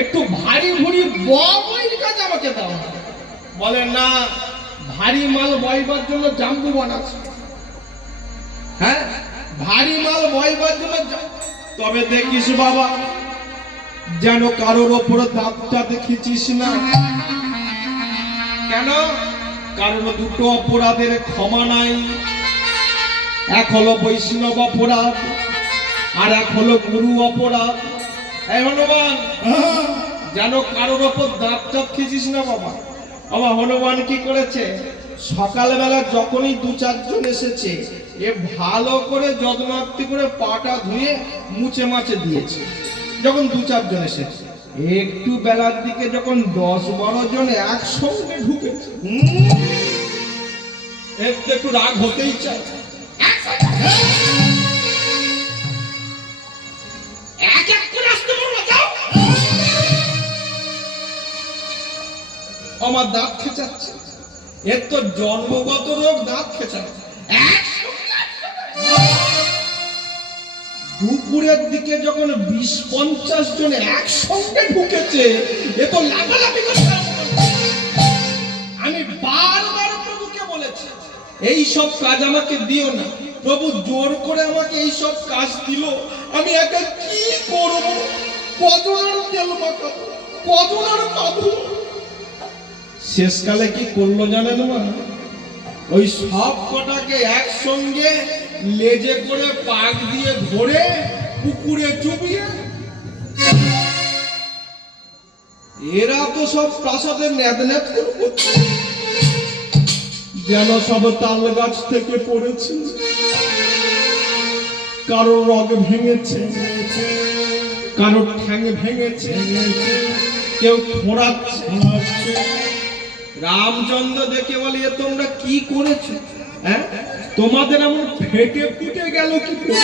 একটু ভারী ভুরি বয়ের কাজ আমাকে দাও। বলে না, ভারী মাল বইবার জন্য জাম্বু বানাচ্ছে। হ্যাঁ, ভারী মাল বইবার জন্য। তবে দেখিস বাবা, যেন কারোর ওপর দাঁতটা দেখিছিস না। কেন? কারণ দুটো অপরাধের ক্ষমা নাই। এক হলো বৈষ্ণব অপরাধ, আর এক হলো গুরু অপরাধ। এই হনুমান, যেন কারোর ওপর দাঁত খিচিস না বাবা। বাবা হনুমান কি করেছে? সকালবেলা যখনই দু চারজন এসেছে, এ ভালো করে যত্নার্থী করে পাটা ধুয়ে মুছে মাছে দিয়েছে। যখন দু চারজন এসেছে, একটু বেলার দিকে যখন 10-12 জন একসঙ্গে ঢুকেছে, একটু রাগ হতেই চায়। আমার দাঁত খেঁচাচ্ছে। এর তো জন্মগত রোগ, দাঁত খেঁচাচ্ছে। দুপুরের দিকে যখন 20-50 জন একসঙ্গে ঢুকেছে, এ তো লাফালাফি করছে। আমি বারবার প্রভুকে বলেছি, এই সব কাজ আমাকে দিও না। প্রভু জোর করে আমাকে এই সব কাজ দিল, আমি একা কি করব? কজনের তেল মাখাবো, কজনের পাবো? শেষকালে কি করলো জানেন মা? ওই সব কটাকে একসঙ্গে লেজে করে পাক দিয়ে ধরে পুকুরে চুবিয়ে। এরা তো সব প্রাসাদের ন্যাদ করছে, যেন সব তাল গাছ থেকে পড়েছে। কারো রগ ভেঙেছে, কারো ঠ্যাং ভেঙেছে, কেউ খোঁড়াচ্ছে। রামচন্দ্র দেখে বলি, এ তোমরা কি করেছো? হ্যাঁ, তোমাদের এমন ফেটে ফুটে গেল কি করে?